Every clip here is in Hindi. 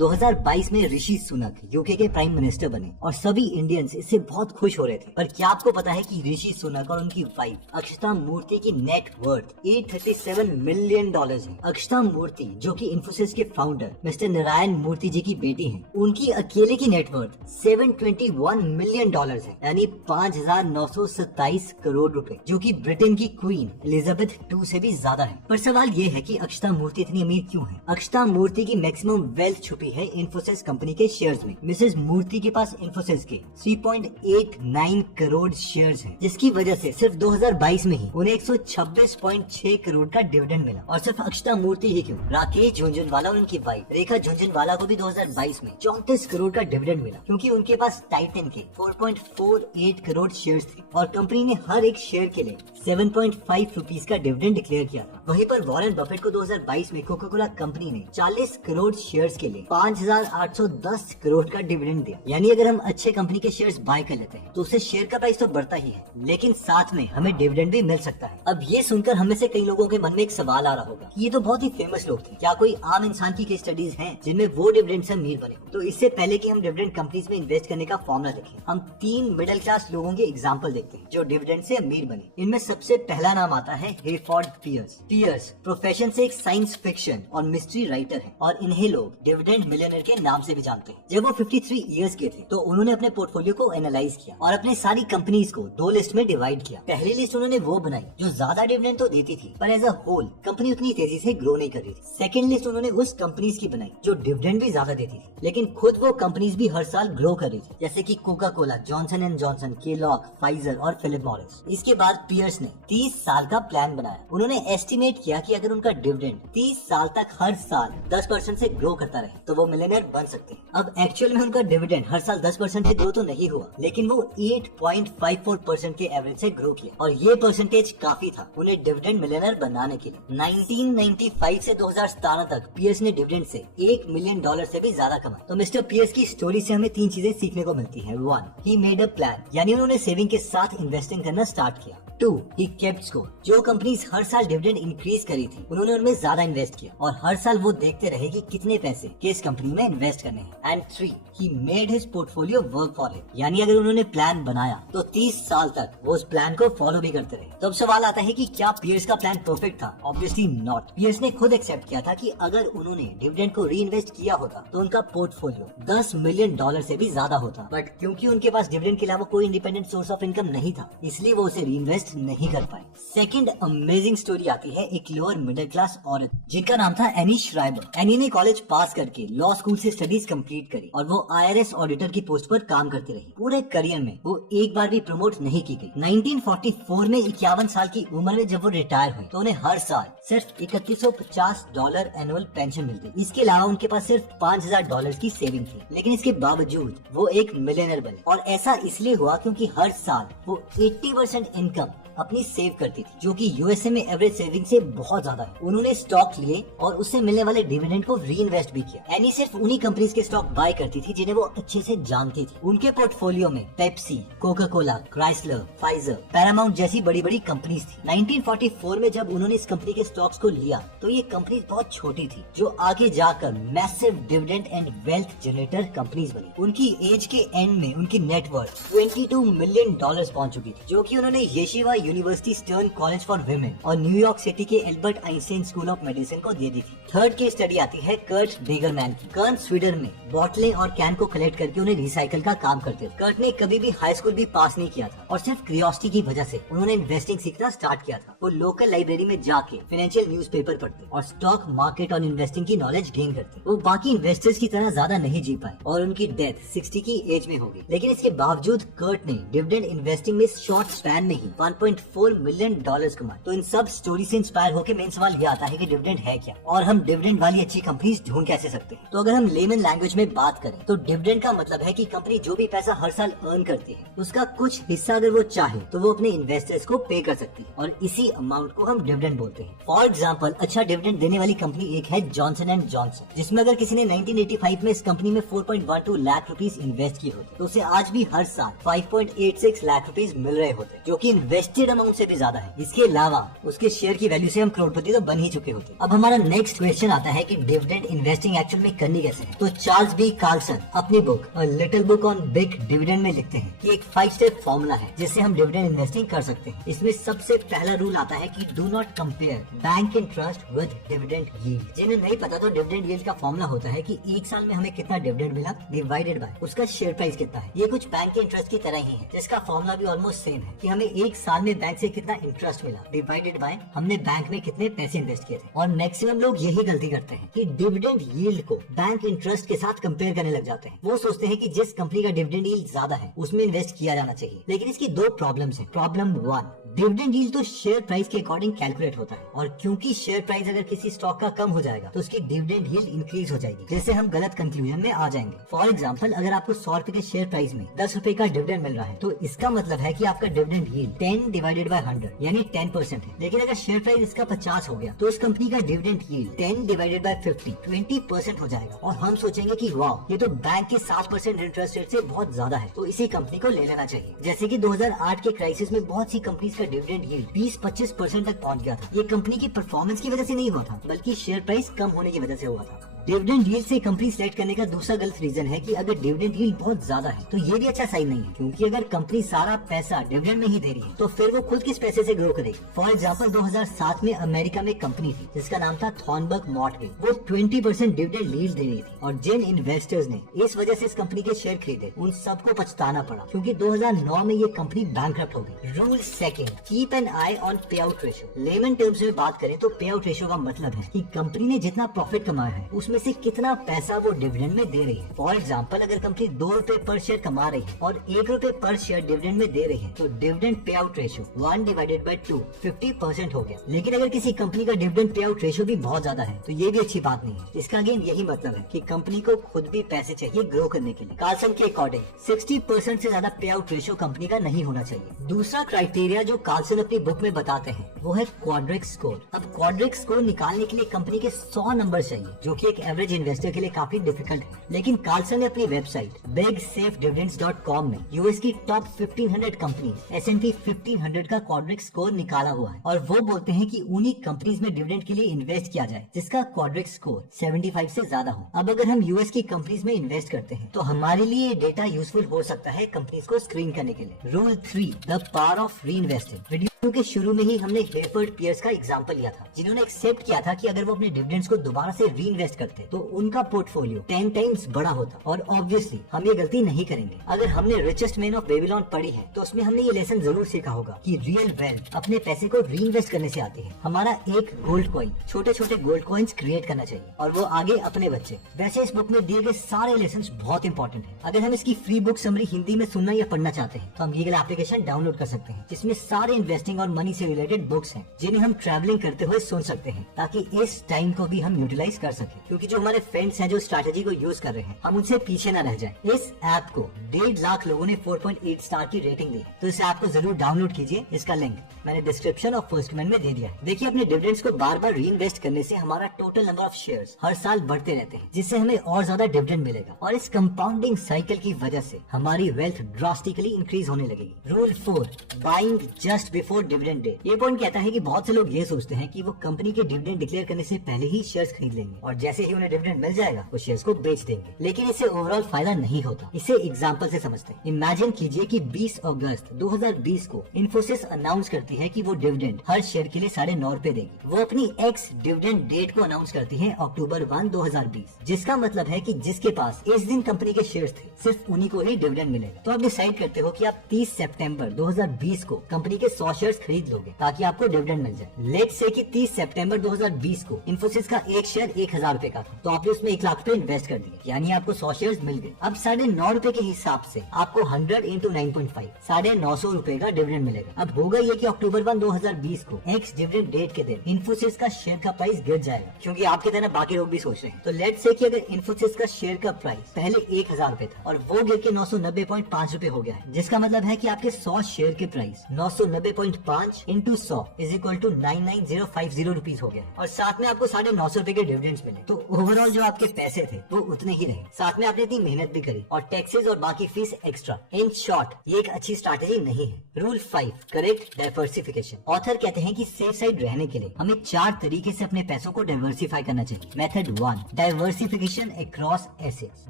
2022 में ऋषि सुनक यूके के प्राइम मिनिस्टर बने और सभी इंडियंस इससे बहुत खुश हो रहे थे। पर क्या आपको पता है कि ऋषि सुनक और उनकी वाइफ अक्षता मूर्ति की नेट वर्थ $837 मिलियन है। अक्षता मूर्ति जो कि इन्फोसिस के फाउंडर मिस्टर नारायण मूर्ति जी की बेटी हैं, उनकी अकेले की नेट वर्थ $721 मिलियन है, यानी 5,927 करोड़ रुपए, जो कि ब्रिटेन की क्वीन एलिजाबेथ II से भी ज्यादा है। पर सवाल ये है कि अक्षता मूर्ति इतनी अमीर क्यों है? अक्षता मूर्ति की मैक्सिमम वेल्थ छुपी है इन्फोसिस कंपनी के शेयर्स में। मिसेस मूर्ति के पास इन्फोसिस के 3.89 करोड़ शेयर्स हैं, जिसकी वजह से सिर्फ 2022 में ही उन्हें 126.6 करोड़ का डिविडेंड मिला। और सिर्फ अक्षता मूर्ति ही क्यों, राकेश झुनझुनवाला और उनकी वाइफ रेखा झुनझुनवाला को भी 2022 में 34 करोड़ का डिविडेंड मिला, क्योंकि उनके पास टाइटन के 4.48 करोड़ शेयर्स थे और कंपनी ने हर एक शेयर के लिए 7.5 रुपीज का डिविडेंड डिक्लेयर किया था। वहीं पर वॉरेन बफेट को 2022 में कोका कोला कंपनी ने 40 करोड़ शेयर्स के लिए 5,810 करोड़ का डिविडेंड दिया। यानी अगर हम अच्छे कंपनी के शेयर्स बाय कर लेते हैं तो उससे शेयर का प्राइस तो बढ़ता ही है, लेकिन साथ में हमें डिविडेंड भी मिल सकता है। अब ये सुनकर हमें से कई लोगों के मन में एक सवाल आ रहा होगा, ये तो बहुत ही फेमस लोग थे, क्या कोई आम इंसान की केस स्टडीज हैं जिनमें वो डिविडेंड से अमीर बने? तो इससे पहले कि हम डिविडेंड कंपनीज में इन्वेस्ट करने का फॉर्मूला देखें, हम 3 मिडिल क्लास लोगों के एग्जांपल देखते हैं जो डिविडेंड से अमीर बने। इनमें सबसे पहला नाम आता है हेफोर्ड पियर्स। पियर्स प्रोफेशन से एक साइंस फिक्शन और मिस्ट्री राइटर है और इन्हें लोग डिविडेंड मिलियनर के नाम से भी जानते हैं। जब वो 53 इयर्स के थे तो उन्होंने अपने पोर्टफोलियो को एनालाइज किया और अपने सारी कंपनीज को 2 लिस्ट में डिवाइड किया। पहली लिस्ट उन्होंने वो बनाई जो ज्यादा डिविडेंड तो देती थी पर एज अ होल कंपनी उतनी तेजी से ग्रो नहीं कर रही थी। सेकंड लिस्ट उन्होंने उस कंपनीज की बनाई जो डिविडेंड भी ज्यादा देती थी, लेकिन खुद वो कंपनीज भी हर साल ग्रो कर रही थी, जैसे कि Coca Cola, Johnson and Johnson, Kellogg, Pfizer और फिलिप मॉरिस। इसके बाद पियर्स ने 30 साल का प्लान बनाया। उन्होंने एस्टिमेट किया कि अगर उनका डिविडेंड 30 साल तक हर साल 10% से ग्रो करता रहे तो वो मिलियनर बन सकते हैं। अब एक्चुअल में उनका डिविडेंड हर साल 10% से ग्रो तो नहीं हुआ, लेकिन वो 8.54% के एवरेज से ग्रो किया और ये परसेंटेज काफी था उन्हें डिविडेंड मिलियनर बनाने के लिए। 1995 से 2017 तक पियर्स ने डिविडेंड से $1 मिलियन से भी ज्यादा कमाया। तो मिस्टर पियर्स की स्टोरी से हमें 3 चीजें सीखने को मिलती है। 1, ही मेड अ प्लान, यानी उन्होंने सेविंग के साथ इन्वेस्टिंग करना स्टार्ट किया। 2, ही केप्ट स्कोर, जो कंपनीज हर साल डिविडेंड इंक्रीज करी थी उन्होंने उनमें ज्यादा इन्वेस्ट किया और हर साल वो देखते रहे कि कितने पैसे किस कंपनी में इन्वेस्ट करने हैं। And 3, he made his portfolio work for him, यानी अगर उन्होंने प्लान बनाया तो 30 साल तक वो उस प्लान को फॉलो भी करते रहे। तो अब सवाल आता है कि क्या पियर्स का प्लान परफेक्ट था? Obviously not. पियर्स ने खुद एक्सेप्ट किया था कि अगर उन्होंने डिविडेंड को री इन्वेस्ट किया होता तो उनका पोर्टफोलियो $10 मिलियन से भी ज्यादा होता, बट क्योंकि उनके पास डिविडेंड के अलावा कोई इंडिपेंडेंट सोर्स ऑफ इनकम नहीं था, इसलिए वो उसे री इन्वेस्ट नहीं कर पाए। सेकंड अमेजिंग स्टोरी आती है एक लोअर मिडिल क्लास औरत जिनका नाम था एनी श्राइबर। एनी ने कॉलेज पास करके लॉ स्कूल से स्टडीज कंप्लीट करी और वो IRS ऑडिटर की पोस्ट पर काम करती रही। पूरे करियर में वो एक बार भी प्रमोट नहीं की गई। 1944 में 51 साल की उम्र में जब वो रिटायर हुई तो उन्हें हर साल सिर्फ $3150 एनुअल पेंशन मिलती। इसके अलावा उनके पास सिर्फ $5000 की सेविंग थी, लेकिन इसके बावजूद वो एक मिलियनर बने। और ऐसा इसलिए हुआ क्योंकि हर साल वो 80% इनकम अपनी सेव करती थी, जो कि यूएसए में एवरेज सेविंग से बहुत ज्यादा है। उन्होंने स्टॉक लिए और उससे मिलने वाले डिविडेंड को री इन्वेस्ट भी किया। एनी सिर्फ उन्हीं कंपनीज के स्टॉक बाय करती थी जिन्हें वो अच्छे से जानती थी। उनके पोर्टफोलियो में Pepsi, Coca Cola, Chrysler, Pfizer, Paramount जैसी बड़ी बड़ी कंपनीज थी। 1944 में जब उन्होंने इस कंपनी के स्टॉक्स को लिया तो ये कंपनी बहुत छोटी थी, जो आगे जाकर massive dividend and wealth generator companies बनी। उनकी एज के एंड में उनकी नेटवर्थ $22 मिलियन पहुंच चुकी थी, जो कि उन्होंने Yeshiva University Stern College for Women और न्यूयॉर्क सिटी के Albert Einstein School of Medicine को दे दी थी। थर्ड केस स्टडी आती है कर्ट डेगरमैन की। कर्ट स्वीडन में बॉटलें और कैन को कलेक्ट करके उन्हें रिसाइकल का काम करते थे। कर्ट ने कभी भी हाई स्कूल भी पास नहीं किया था और सिर्फ क्यूरियोसिटी की वजह से उन्होंने इन्वेस्टिंग सीखना स्टार्ट किया था। वो लोकल लाइब्रेरी में जाके फाइनेंशियल न्यूज़पेपर पढ़ते और स्टॉक मार्केट और इन्वेस्टिंग की नॉलेज गेन करते। वो बाकी इन्वेस्टर्स की तरह ज्यादा नहीं जी पाए और उनकी डेथ 60 की एज में हो गई, लेकिन इसके बावजूद कर्ट ने डिविडेंड इन्वेस्टिंग में शॉर्ट स्पैन में ही $1.4 मिलियन कमाए। तो इन सब स्टोरी से इंस्पायर होकर मेन सवाल ये आता है कि डिविडेंड है क्या और हम डिविडेंड वाली अच्छी कंपनीज ढूंढ कैसे सकते हैं? तो अगर हम लेमन लैंग्वेज में बात करें तो डिविडेंड का मतलब है कि कंपनी जो भी पैसा हर साल अर्न करती है उसका कुछ हिस्सा अगर वो चाहे तो वो अपने इन्वेस्टर्स को पे कर सकती है और इसी अमाउंट को हम डिविडेंड बोलते हैं। फॉर एग्जाम्पल, अच्छा डिविडेंड देने वाली कंपनी एक है जॉनसन एंड जॉनसन, जिसमें अगर किसी ने 1985 में इस कंपनी में 4.12 लाख रुपीस इन्वेस्ट किए होते तो उसे आज भी हर साल 5.86 लाख रुपीस मिल रहे होते, जो कि इन्वेस्टिंग लिस्टेड अमाउंट से भी ज्यादा है। इसके अलावा उसके शेयर की वैल्यू से हम करोड़पति तो बन ही चुके होते। अब हमारा नेक्स्ट क्वेश्चन आता है कि डिविडेंड इन्वेस्टिंग एक्चुअल में करनी कैसे है। तो चार्ल्स बी कार्लसन अपनी book a little book on big dividend में लिखते हैं कि एक 5 स्टेप फॉर्मूला है जिससे हम डिविडेंड इन्वेस्टिंग कर सकते हैं। इसमें सबसे पहला रूल आता है कि do not compare bank interest with dividend yield. जिन्हें नहीं पता तो डिविडेंड यील्ड का फॉर्मूला होता है कि एक साल में हमें कितना डिविडेंड मिला डिवाइडेड बाय उसका शेयर प्राइस कितना है। ये कुछ बैंक के इंटरेस्ट की तरह ही है, जिसका फॉर्मूला भी ऑलमोस्ट सेम है कि हमें एक साल में बैंक से कितना इंटरेस्ट मिला डिवाइडेड बाय हमने बैंक में कितने पैसे इन्वेस्ट किए थे। और मैक्सिमम लोग यही गलती करते हैं कि डिविडेंड यील्ड को बैंक इंटरेस्ट के साथ कंपेयर करने लग जाते हैं। वो सोचते हैं कि जिस कंपनी का डिविडेंड यील्ड ज्यादा है उसमें इन्वेस्ट किया जाना चाहिए, लेकिन इसकी दो प्रॉब्लम्स हैं। प्रॉब्लम 1, डिविडेंड यील्ड तो शेयर प्राइस के अकॉर्डिंग कैलकुलेट होता है, और क्योंकि शेयर प्राइस अगर किसी स्टॉक का कम हो जाएगा तो उसकी डिविडेंड यील्ड इंक्रीज हो जाएगी, जिससे हम गलत कंक्लूजन में आ जाएंगे। फॉर एग्जांपल, अगर आपको 100 रुपए के शेयर प्राइस में 10 रुपए का डिविडेंड मिल रहा है तो इसका मतलब है कि आपका डिविडेंड यील्ड 10 डिवाइडेड बाय 100 यानी 10% है। लेकिन अगर शेयर प्राइस इसका 50 हो गया तो इस कंपनी का डिविडेंड यील्ड 10 डिवाइडेड बाय 50 20% हो जाएगा, और हम सोचेंगे कि वाह, ये तो बैंक के 7% इंटरेस्ट रेट से बहुत ज्यादा है, तो इसी कंपनी को ले लेना चाहिए। जैसे कि 2008 के क्राइसिस में बहुत सी कंपनीज का डिविडेंड यील्ड 20-25% तक पहुंच गया था। ये कंपनी की परफॉर्मेंस की वजह से नहीं हुआ था, बल्कि शेयर प्राइस कम होने की वजह से हुआ था। डिविडेंड यील्ड से कंपनी सेलेक्ट करने का दूसरा गलत रीजन है कि अगर डिविडेंड यील्ड बहुत ज्यादा है तो ये भी अच्छा साइन नहीं है, क्योंकि अगर कंपनी सारा पैसा डिविडेंड में ही दे रही है तो फिर वो खुद किस पैसे से ग्रो करेगी। फॉर एग्जांपल, 2007 में अमेरिका में कंपनी थी जिसका नाम था थॉर्नबर्ग मॉर्टगेज। वो 20% डिविडेंड यील्ड दे रही थी, और जिन इन्वेस्टर्स ने इस वजह से इस कंपनी के शेयर खरीदे उन सबको पछताना पड़ा, क्योंकि 2009 में ये कंपनी बैंकरप्ट हो गई। Rule 2, keep an I on पे आउट रेशियो। लेमन टर्म्स में बात करें तो पे आउट रेशियो का मतलब है कि कंपनी ने जितना प्रॉफिट कमाया है उसमें से कितना पैसा वो डिविडेंड में दे रही है। फॉर एग्जांपल, अगर कंपनी 2 रुपए पर शेयर कमा रही है और 1 रुपए पर शेयर डिविडेंड में दे रही है तो dividend pay out ratio 1 divided by 2 50% हो गया। लेकिन अगर किसी कंपनी का डिविडेंड पे आउट रेशियो भी बहुत ज्यादा है तो ये भी अच्छी बात नहीं है। इसका अगेन यही मतलब है कि कंपनी को खुद भी पैसे चाहिए ग्रो करने के लिए। कार्लसन के अकॉर्डिंग 60% से ज्यादा पे आउट रेशियो कंपनी का नहीं होना चाहिए। दूसरा क्राइटेरिया जो कार्लसन अपनी बुक में बताते हैं वो है क्वाड्रिक स्कोर। अब क्वाड्रिक स्कोर निकालने के लिए कंपनी के 100 नंबर चाहिए, जो कि एक एवरेज इन्वेस्टर के लिए काफी डिफिकल्ट है। लेकिन कार्लसन ने अपनी वेबसाइट bigsafedividends.com में यूएस की टॉप 1500 कंपनी S&P 1500 का क्वाड्रिक स्कोर निकाला हुआ है, और वो बोलते हैं कि उन्हीं कंपनीज में डिविडेंड के लिए इन्वेस्ट किया जाए जिसका क्वाड्रिक स्कोर 75 से ज्यादा हो। अब अगर हम यूएस की कंपनीज में इन्वेस्ट करते हैं तो हमारे लिए ये डेटा यूजफुल हो सकता है कंपनीज को स्क्रीन करने के लिए। रूल 3, द पावर ऑफ री इन्वेस्टिंग। वीडियो के शुरू में ही हमने हेफर्ड पियर्स का एग्जांपल लिया था, जिन्होंने एक्सेप्ट किया था कि अगर वो अपने डिविडेंड्स को दोबारा से री इन्वेस्ट करते तो उनका पोर्टफोलियो 10 टाइम्स बड़ा होता। और ऑब्वियसली हम ये गलती नहीं करेंगे। अगर हमने रिचेस्ट मैन ऑफ बेबीलोन पढ़ी है तो उसमें हमने ये लेसन जरूर सीखा होगा कि रियल वेल्थ अपने पैसे को री इन्वेस्ट करने से आती है। हमारा एक गोल्ड कॉइन, छोटे छोटे गोल्ड कॉइन्स क्रिएट करना चाहिए और वो आगे अपने बच्चे। वैसे इस बुक में दिए गए सारे लेसन बहुत इंपॉर्टेंट है। अगर हम इसकी फ्री बुक समरी हिंदी में सुनना या पढ़ना चाहते हैं तो हम गूगल एप्लीकेशन डाउनलोड कर सकते हैं, जिसमें सारे इन्वेस्टिंग और मनी से रिलेटेड बुक्स हैं जिन्हें हम ट्रैवलिंग करते हुए सुन सकते हैं, ताकि इस टाइम को भी हम यूटिलाइज कर सकें। क्योंकि जो हमारे फ्रेंड्स हैं जो स्ट्रैटेजी को यूज कर रहे हैं, हम उनसे पीछे न रह जाएं। इस ऐप को 1.5 लाख लोगों ने 4.8 स्टार की रेटिंग दी है, तो इस ऐप को जरूर डाउनलोड कीजिए। इसका लिंक मैंने डिस्क्रिप्शन और फर्स्ट कमेंट में दे दिया है। देखिए, अपने डिविडेंड्स को बार बार री इन्वेस्ट करने से हमारा टोटल नंबर ऑफ शेयर्स हर साल बढ़ते रहते हैं, जिससे हमें और ज्यादा डिविडेंड मिलेगा, और इस कंपाउंडिंग साइकिल की वजह से हमारी वेल्थ ड्रास्टिकली इंक्रीज होने लगेगी। Rule 4, buying just before dividend date. ये पॉइंट कहता है कि बहुत से लोग ये सोचते हैं कि वो कंपनी के डिविडेंड डिक्लेयर करने से पहले ही शेयर्स खरीद लेंगे, और जैसे ही उन्हें डिविडेंड मिल जाएगा वो शेयर्स को बेच देंगे। लेकिन इससे ओवरऑल फायदा नहीं होता। इसे एग्जांपल से समझते हैं। इमेजिन कीजिए कि 20 अगस्त 2020 को इन्फोसिस अनाउंस करती है कि वो डिविडेंड हर शेयर के लिए 9.5 रुपए देगी। वो अपनी एक्स डिविडेंड डेट को अनाउंस करती है अक्टूबर 1, 2020, जिसका मतलब है कि जिसके पास इस दिन कंपनी के शेयर्स थे सिर्फ उन्हीं को ही डिविडेंड मिलेगा। तो आप डिसाइड करते हो कि आप 30 सितंबर 2020 को कंपनी के 100 शेयर्स खरीद लोगे ताकि आपको डिविडेंड मिल जाए। लेट्स से कि 30 सितंबर 2020 को इन्फोसिस का एक शेयर 1000 रुपए का था, तो आपने उसमें 1 लाख रुपए इन्वेस्ट कर दिए, यानी आपको 100 शेयर्स मिल गए। अब 9.5 रुपए के हिसाब से आपको 100 into 9.5 950 रुपए का डिविडेंड मिलेगा। अब होगा ये कि अक्टूबर 1, 2020 को एक्स डिविडेंड डेट के दिन इन्फोसिस का शेयर का प्राइस गिर जाएगा, क्योंकि आपकी तरह बाकी लोग भी सोच रहे हैं। तो लेट्स से कि अगर इन्फोसिस का शेयर का प्राइस पहले 1000 रुपए था और वो गिर के 990.5 रुपए हो गया है, जिसका मतलब है कि आपके 100 शेयर के price 990.5 5 into 100 is equal to 99050 rupees हो गया और साथ में आपको 950 रुपए के डिविडेंड्स मिले। तो ओवरऑल जो आपके पैसे थे वो उतने ही रहे, साथ में आपने इतनी मेहनत भी करी और टैक्सेस और बाकी फीस एक्स्ट्रा। इन शॉर्ट ये एक अच्छी स्ट्रैटेजी नहीं है। Rule 5 correct diversification. ऑथर कहते हैं कि सेफ साइड रहने के लिए हमें 4 तरीके से अपने पैसों को डाइवर्सिफाई करना चाहिए। Method 1 diversification across assets.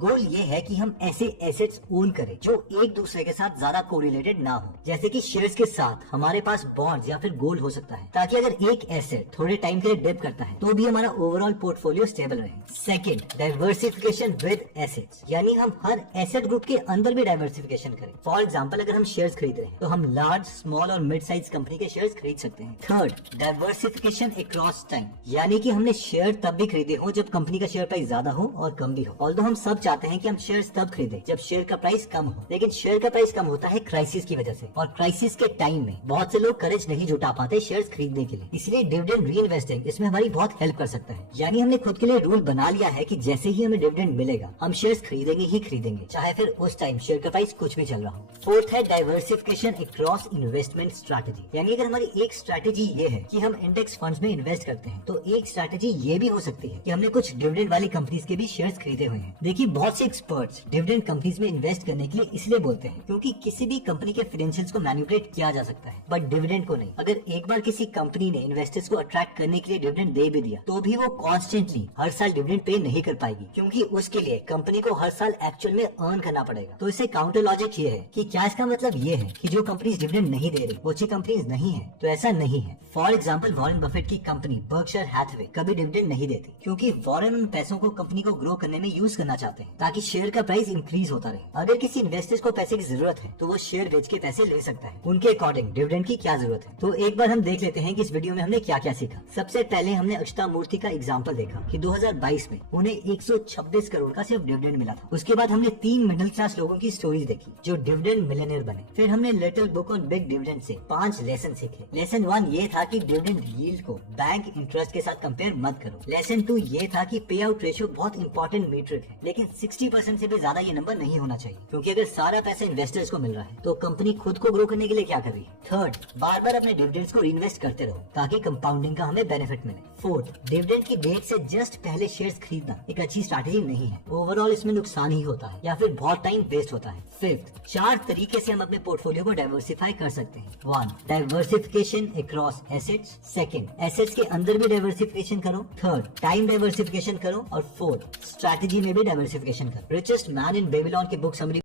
Goal ये है कि हम ऐसे एसेट्स ओन करें जो एक दूसरे के साथ ज्यादा कोरिलेटेड ना हो, जैसे कि शेयर्स के साथ हमारे पास बॉन्ड्स या फिर गोल्ड हो सकता है, ताकि अगर एक एसेट थोड़े टाइम के लिए डिप करता है तो भी हमारा ओवरऑल पोर्टफोलियो स्टेबल रहे। सेकंड डाइवर्सिफिकेशन विद एसेट्स, यानी हम हर एसेट ग्रुप के अंदर भी डाइवर्सिफिकेशन करें। फॉर एग्जांपल अगर हम शेयर्स खरीद रहे हैं तो हम लार्ज, स्मॉल और मिड साइज कंपनी के शेयर्स खरीद सकते हैं। थर्ड डाइवर्सिफिकेशन अक्रॉस टाइम, यानी कि हमने शेयर तब भी खरीदे हो जब कंपनी का शेयर प्राइस ज्यादा हो और कम भी हो। ऑल्दो हम सब चाहते हैं कि हम शेयर्स तब खरीदें जब शेयर का प्राइस कम हो, लेकिन शेयर का प्राइस कम होता है क्राइसिस की वजह से, और क्राइसिस के टाइम में बहुत से लोग करेज नहीं जुटा पाते शेयर्स खरीदने के लिए। इसलिए डिविडेंड री इन्वेस्टिंग इसमें हमारी बहुत हेल्प कर सकता है। यानी हमने खुद के लिए रूल बना लिया है कि जैसे ही हमें डिविडेंड मिलेगा हम शेयर्स खरीदेंगे ही खरीदेंगे, चाहे फिर उस टाइम शेयर का प्राइस कुछ भी चल रहा हो। फोर्थ है डाइवर्सिफिकेशन अक्रॉस इन्वेस्टमेंट स्ट्रैटेजी, यानी अगर हमारी एक स्ट्रैटेजी ये है कि हम इंडेक्स फंड्स में इन्वेस्ट करते हैं, तो एक स्ट्रैटेजी ये भी हो सकती है कि हमने कुछ डिविडेंड वाली कंपनीज के भी शेयर्स खरीदे हुए हैं। देखिए बहुत से एक्सपर्ट्स डिविडेंड कंपनीज में इन्वेस्ट करने के लिए इसलिए बोलते हैं क्योंकि किसी भी कंपनी के फाइनेंशियल्स को मैनिपुलेट किया जा सकता है, बट डिविडेंड को नहीं। अगर एक बार किसी कंपनी ने इन्वेस्टर्स को अट्रैक्ट करने के लिए डिविडेंड दे भी दिया तो भी वो कॉन्स्टेंटली हर साल डिविडेंड पे नहीं कर पाएगी, क्योंकि उसके लिए कंपनी को हर साल एक्चुअल में अर्न करना पड़ेगा। तो इससे काउंटर लॉजिक ये है कि क्या इसका मतलब ये है कि जो कंपनीज डिविडेंड नहीं दे रही वो अच्छी कंपनीज नहीं है? तो ऐसा नहीं है। फॉर एग्जाम्पल वॉरेन बफेट की कंपनी बर्कशायर हैथवे कभी डिविडेंड नहीं देती, क्योंकि वॉरेन उन पैसों को कंपनी को ग्रो करने में यूज करना चाहते हैं ताकि शेयर का प्राइस इंक्रीज होता रहे। अगर किसी इन्वेस्टर्स को पैसे की जरूरत है तो वो शेयर बेच के पैसे ले सकता है। उनके अकॉर्डिंग डिविडेंड की क्या जरूरत है? तो एक बार हम देख लेते हैं कि इस वीडियो में हमने क्या क्या सीखा। सबसे पहले हमने अक्षता मूर्ति का एग्जाम्पल देखा कि 2022 में उन्हें 126 करोड़ का सिर्फ डिविडेंड मिला था। उसके बाद हमने 3 मिडिल क्लास लोगों की स्टोरीज देखी जो डिविडेंड मिलियनेयर बने। फिर हमने little book on big dividend से 5 लेसन सीखे। लेसन 1 ये था कि डिविडेंड यील्ड को बैंक इंटरेस्ट के साथ कंपेयर मत करो। लेसन 2 ये था कि पे आउट रेशियो बहुत इंपॉर्टेंट मीट्रिक है, लेकिन 60% से भी ज्यादा ये नंबर नहीं होना चाहिए, क्योंकि अगर सारा पैसा इन्वेस्टर्स को मिल रहा है तो कंपनी खुद को ग्रो करने के लिए क्या कर रही है। थर्ड, बार बार अपने डिविडेंड्स को इन्वेस्ट करते रहो ताकि कंपाउंडिंग का हमें बेनिफिट मिले। फोर्थ, डिविडेंड की डेट से जस्ट पहले शेयर्स खरीदना एक अच्छी स्ट्रैटेजी नहीं है। ओवरऑल इसमें नुकसान ही होता है या फिर बहुत टाइम वेस्ट होता है। फिफ्थ, 4 तरीके से हम अपने पोर्टफोलियो को डाइवर्सिफाई कर सकते हैं। 1 diversification across assets. Second, assets के अंदर भी डाइवर्सिफिकेशन करो। थर्ड, टाइम डाइवर्सिफिकेशन करो। और फोर्थ, स्ट्रैटेजी में भी डाइवर्सिफिकेशन करो। रिचेस्ट मैन इन बेबीलोन की बुक समरी